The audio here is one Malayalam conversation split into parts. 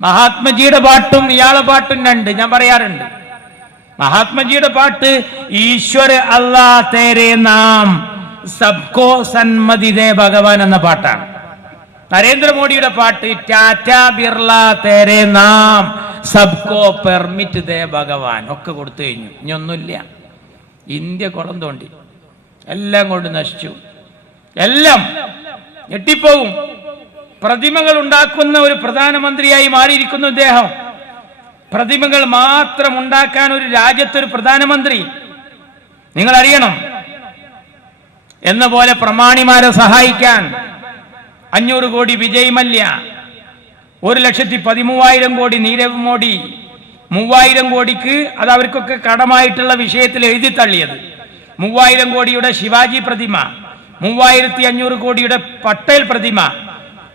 മഹാത്മജിയുടെ പാട്ടും ഇയാളെ പാട്ടും രണ്ട് ഞാൻ പറയാറുണ്ട്. മഹാത്മജിയുടെ പാട്ട് ഈശ്വര അല്ലാ തേരെ നാം സബ്കോ സന്മതി ദേ ഭഗവാൻ എന്ന പാട്ടാണ്. നരേന്ദ്രമോദിയുടെ പാട്ട് ടാറ്റാ ബിർള തേരെ നാം സബ്കോ പെർമിറ്റ് ദേ ഭഗവാൻ ഒക്കെ കൊടുത്തു കഴിഞ്ഞു. ഇനി ഒന്നുമില്ല. ഇന്ത്യ കുളം തോണ്ടി. എല്ലാം കൊണ്ട് നശിച്ചു. എല്ലാം ഞെട്ടിപ്പോവും പ്രതിമകൾ ഉണ്ടാക്കുന്ന ഒരു പ്രധാനമന്ത്രിയായി മാറിയിരിക്കുന്നു ഇദ്ദേഹം. പ്രതിമകൾ മാത്രം ഉണ്ടാക്കാൻ ഒരു രാജ്യത്തൊരു പ്രധാനമന്ത്രി. നിങ്ങൾ അറിയണം എന്ന പോലെ പ്രമാണിമാരെ സഹായിക്കാൻ അഞ്ഞൂറ് കോടി വിജയ് മല്യ ഒരു ലക്ഷത്തി പതിമൂവായിരം കോടി നീരവ് മോഡി മൂവായിരം കോടിക്ക് അത് അവർക്കൊക്കെ കടമായിട്ടുള്ള വിഷയത്തിൽ എഴുതി തള്ളിയത്. മൂവായിരം കോടിയുടെ ശിവാജി പ്രതിമ മൂവായിരത്തി അഞ്ഞൂറ് കോടിയുടെ പട്ടേൽ പ്രതിമ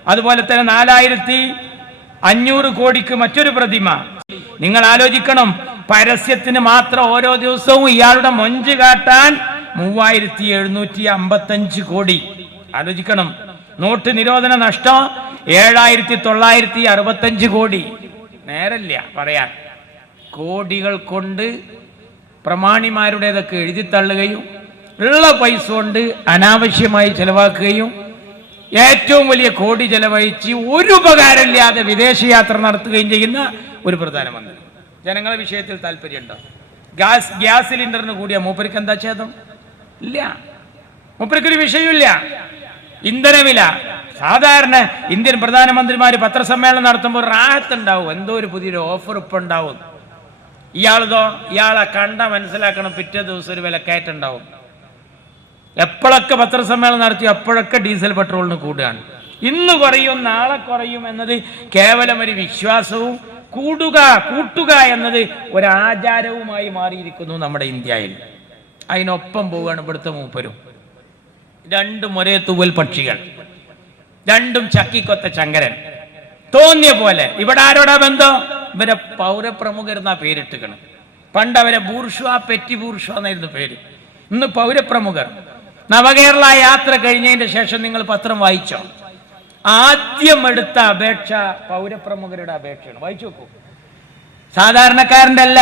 അതുപോലെ തന്നെ നാലായിരത്തി അഞ്ഞൂറ് കോടിക്ക് മറ്റൊരു പ്രതിമ. നിങ്ങൾ ആലോചിക്കണം പരസ്യത്തിന് മാത്രം ഓരോ ദിവസവും ഇയാളുടെ മൊഞ്ച് കാട്ടാൻ മൂവായിരത്തി എഴുന്നൂറ്റി അമ്പത്തഞ്ച് കോടി. ആലോചിക്കണം നോട്ട് നിരോധന നഷ്ടം ഏഴായിരത്തി തൊള്ളായിരത്തി അറുപത്തഞ്ച് കോടി. നേരല്ല പറയാൻ. കോടികൾ കൊണ്ട് പ്രമാണിമാരുടേതൊക്കെ എഴുതി തള്ളുകയും ഉള്ള പൈസ കൊണ്ട് അനാവശ്യമായി ചെലവാക്കുകയും ഏറ്റവും വലിയ കോടി ചെലവഴിച്ച് ഒരു ഉപകാരമില്ലാതെ വിദേശയാത്ര നടത്തുകയും ചെയ്യുന്ന ഒരു പ്രധാനമന്ത്രി. ജനങ്ങളെ വിഷയത്തിൽ താല്പര്യമുണ്ടോ? ഗ്യാസ് ഗ്യാസ് സിലിണ്ടറിന് കൂടിയ മൂപ്പർക്ക് എന്താ ഛേദം? ഇല്ല. മൂപ്പർക്കൊരു വിഷയമില്ല ഇന്ധനവില. സാധാരണ ഇന്ത്യൻ പ്രധാനമന്ത്രിമാർ പത്രസമ്മേളനം നടത്തുമ്പോൾ റാഹത്തുണ്ടാവും. എന്തോ ഒരു പുതിയൊരു ഓഫർ ഇപ്പം ഉണ്ടാവും. ഇയാളതോ ഇയാളെ കണ്ട മനസ്സിലാക്കണം പിറ്റേ ദിവസം ഒരു വിലക്കയറ്റം ഉണ്ടാവും. എപ്പോഴൊക്കെ പത്രസമ്മേളനം നടത്തി അപ്പോഴൊക്കെ ഡീസൽ പെട്രോളിന് കൂടുകയാണ്. ഇന്ന് കുറയും നാളെ കുറയും എന്നത് കേവലം ഒരു വിശ്വാസവും കൂടുക കൂട്ടുക എന്നത് ഒരാചാരവുമായി മാറിയിരിക്കുന്നു നമ്മുടെ ഇന്ത്യയിൽ. അതിനൊപ്പം പോവുകയാണ് ഇവിടുത്തെ മൂപ്പരും. രണ്ടും ഒരേ തൂവൽ പക്ഷികൾ. രണ്ടും ചക്കിക്കൊത്ത ചങ്കരൻ തോന്നിയ പോലെ. ഇവിടെ ആരോടാ ബന്ധം? ഇവരെ പൗരപ്രമുഖരെന്നാ പേരിട്ടുകണം പണ്ട് അവരെ ബൂർഷ പെറ്റി ബൂർഷ എന്നായിരുന്നു പേര്. ഇന്ന് പൗരപ്രമുഖർ. നവകേരള യാത്ര കഴിഞ്ഞതിന്റെ ശേഷം നിങ്ങൾ പത്രം വായിച്ചോ? ആദ്യം എടുത്ത അപേക്ഷ പൗരപ്രമുഖരുടെ അപേക്ഷയാണ്. വായിച്ചു നോക്കൂ. സാധാരണക്കാരന്റെ അല്ല.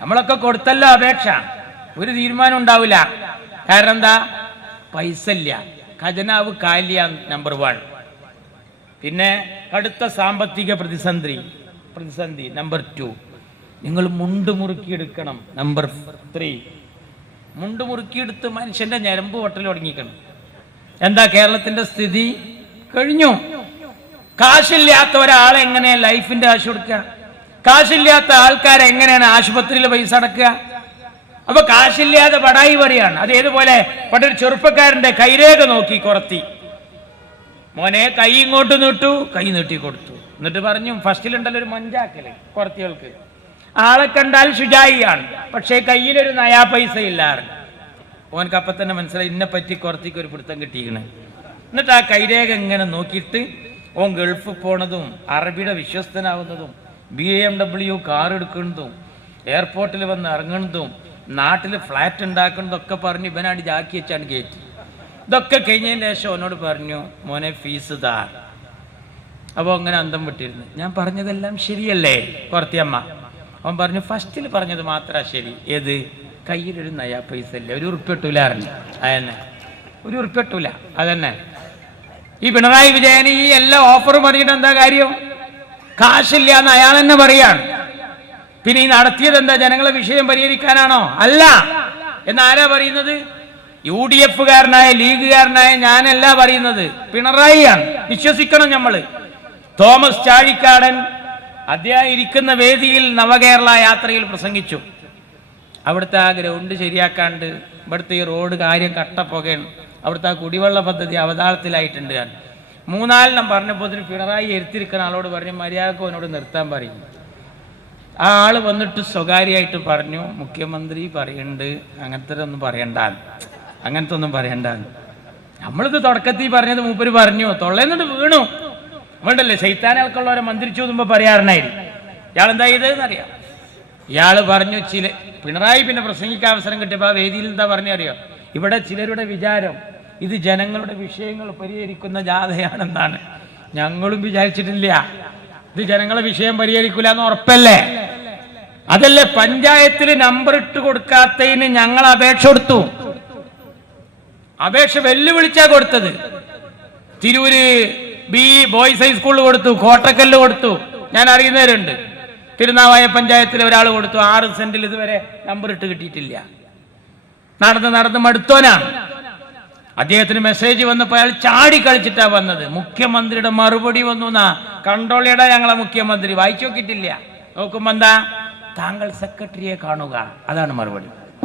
നമ്മളൊക്കെ കൊടുത്തല്ലോ അപേക്ഷ. ഒരു തീരുമാനം ഉണ്ടാവില്ല. കാരണം എന്താ? പൈസ ഇല്ല. ഖജനാവ് കാലിയ നമ്പർ വൺ. പിന്നെ കടുത്ത സാമ്പത്തിക പ്രതിസന്ധി. പ്രതിസന്ധി നമ്പർ ടു. നിങ്ങൾ മുണ്ട് മുറുക്കിയെടുക്കണം നമ്പർ ത്രീ. മുണ്ട് മുറുക്കിയെടുത്ത് മനുഷ്യന്റെ ഞരമ്പ് പൊട്ടൽ തുടങ്ങിക്കണം എന്താ കേരളത്തിന്റെ സ്ഥിതി? കഴിഞ്ഞു. കാശില്ലാത്ത ഒരാൾ എങ്ങനെയാണ് ലൈഫിന്റെ കാശ് കൊടുക്കുക? കാശില്ലാത്ത ആൾക്കാരെ എങ്ങനെയാണ് ആശുപത്രിയിൽ പൈസ അടക്കുക? അപ്പൊ കാശില്ലാതെ പടായി പറയാണ് അത് ഏതുപോലെ? പണ്ടൊരു ചെറുപ്പക്കാരന്റെ കൈരേഖ നോക്കി കുറത്തി. മോനെ കൈ ഇങ്ങോട്ട് നീട്ടു. കൈ നീട്ടി കൊടുത്തു. എന്നിട്ട് പറഞ്ഞു ഫസ്റ്റിലുണ്ടല്ലോ ഒരു മഞ്ചാക്കൽ കുറത്തികൾക്ക് ആളെ കണ്ടാൽ ഷുജായിയാണ് പക്ഷേ കയ്യിലൊരു നയാ പൈസ ഇല്ലാറുണ്ട് ഓനക്ക് അപ്പം തന്നെ മനസ്സിലായി ഇന്നെ പറ്റി കുറത്തേക്ക് ഒരു പിടുത്തം കിട്ടിയിരിക്കണേ എന്നിട്ട് ആ കൈരേഖ ഇങ്ങനെ നോക്കിയിട്ട് ഓൻ ഗൾഫ് പോണതും അറബിയുടെ വിശ്വസ്തനാവുന്നതും ബി എം ഡബ്ല്യു കാർ എടുക്കുന്നതും എയർപോർട്ടിൽ വന്ന് ഇറങ്ങുന്നതും നാട്ടിൽ ഫ്ലാറ്റ് ഉണ്ടാക്കുന്നതൊക്കെ പറഞ്ഞ് ഇവനാണ് ജാക്കി വെച്ചാണ് കയറ്റി ഇതൊക്കെ കഴിഞ്ഞതിന് ശേഷം അവനോട് പറഞ്ഞു മോനെ ഫീസ് താ അപ്പോൾ അങ്ങനെ അന്തം വിട്ടിരുന്നു. ഞാൻ പറഞ്ഞതെല്ലാം ശരിയല്ലേ കുറത്തിയമ്മ അവൻ പറഞ്ഞു ഫസ്റ്റിൽ പറഞ്ഞത് മാത്രമാണ് ശരി. ഏത്? കയ്യിലൊരു നയാ പൈസ ഇല്ല ഒരു ഉറുപ്പിട്ടൂല അറിഞ്ഞു അതന്നെ. ഒരു ഉറുപ്പിട്ടൂല അതന്നെ. ഈ പിണറായി വിജയൻ ഈ എല്ലാ ഓഫറും പറഞ്ഞിട്ട് എന്താ കാര്യം? കാശില്ല എന്ന് അയാൾ തന്നെ പറയാണ്. പിന്നെ ഈ നടത്തിയത് എന്താ? ജനങ്ങളെ വിഷയം പരിഹരിക്കാനാണോ? അല്ല. എന്നാരാ പറയുന്നത്? യു ഡി എഫുകാരനായ ലീഗുകാരനായ ഞാനല്ല പറയുന്നത്. പിണറായിയാണ്. വിശ്വസിക്കണം നമ്മൾ തോമസ് ചാഴിക്കാടൻ അദ്ദേഹം ഇരിക്കുന്ന വേദിയിൽ നവകേരള യാത്രയിൽ പ്രസംഗിച്ചു. അവിടുത്തെ ആ ഗ്രൗണ്ട് ശരിയാക്കാണ്ട് ഇവിടുത്തെ ഈ റോഡ് കാര്യം കട്ടപ്പുകയാണ്. അവിടുത്തെ ആ കുടിവെള്ള പദ്ധതി അവതാളത്തിലായിട്ടുണ്ട് ഞാൻ. മൂന്നാലെണ്ണം പറഞ്ഞപ്പോൾ ഇതിന് പിണറായി എരുത്തിരിക്കുന്ന ആളോട് പറഞ്ഞു മര്യാദയ്ക്ക് അവനോട് നിർത്താൻ പറയും. ആ ആൾ വന്നിട്ട് സ്വകാര്യമായിട്ട് പറഞ്ഞു മുഖ്യമന്ത്രി പറയുന്നുണ്ട് അങ്ങനത്തെ ഒന്നും പറയണ്ട അങ്ങനത്തെ ഒന്നും പറയണ്ടാന്ന്. നമ്മളിത് തുടക്കത്തിൽ പറഞ്ഞത് മൂപ്പര് പറഞ്ഞു തൊള്ളേന്നിട്ട് വീണു. നമ്മളുണ്ടല്ലേ ശൈത്താനകൾക്കുള്ളവരെ മന്ത്രിച്ചു നോക്കുമ്പോൾ പറയാറുണ്ടായിരുന്നു ഇയാൾ എന്താ ചെയ്തതെന്നറിയാം ഇയാൾ പറഞ്ഞു ചില പിണറായി പിന്നെ പ്രസംഗിക്കാൻ അവസരം കിട്ടിയപ്പോൾ ആ വേദിയിൽ എന്താ പറഞ്ഞറിയോ ഇവിടെ ചിലരുടെ വിചാരം ഇത് ജനങ്ങളുടെ വിഷയങ്ങൾ പരിഹരിക്കുന്ന ജാഥയാണെന്നാണ്. ഞങ്ങളും വിചാരിച്ചിട്ടില്ല. ഇത് ജനങ്ങളെ വിഷയം പരിഹരിക്കൂല എന്ന് ഉറപ്പല്ലേ? അതല്ലേ പഞ്ചായത്തിൽ നമ്പർ ഇട്ട് കൊടുക്കാത്തതിന് ഞങ്ങൾ അപേക്ഷ കൊടുത്തു. അപേക്ഷ വെല്ലുവിളിച്ചാ കൊടുത്തത്. തിരൂര് ബി ബോയ്സ് ഹൈസ്കൂളിൽ കൊടുത്തു കോട്ടക്കല്ല് കൊടുത്തു. ഞാൻ അറിയുന്നവരുണ്ട്. തിരുനാവായ പഞ്ചായത്തിൽ ഒരാൾ കൊടുത്തു ആറ് സെന്റിൽ ഇതുവരെ നമ്പർ ഇട്ട് കിട്ടിയിട്ടില്ല. നടന്ന് നടന്ന് മടുത്തോനാണ്. അദ്ദേഹത്തിന് മെസ്സേജ് വന്നപ്പോൾ അയാൾ ചാടി കളിച്ചിട്ടാ വന്നത്. മുഖ്യമന്ത്രിയുടെ മറുപടി വന്നു എന്നാ. കണ്ടോളിയുടെ ഞങ്ങളെ മുഖ്യമന്ത്രി വായിച്ചു നോക്കിയിട്ടില്ല. നോക്കുമ്പോ എന്താ? താങ്കൾ സെക്രട്ടറിയെ കാണുക. അതാണ് മറുപടി.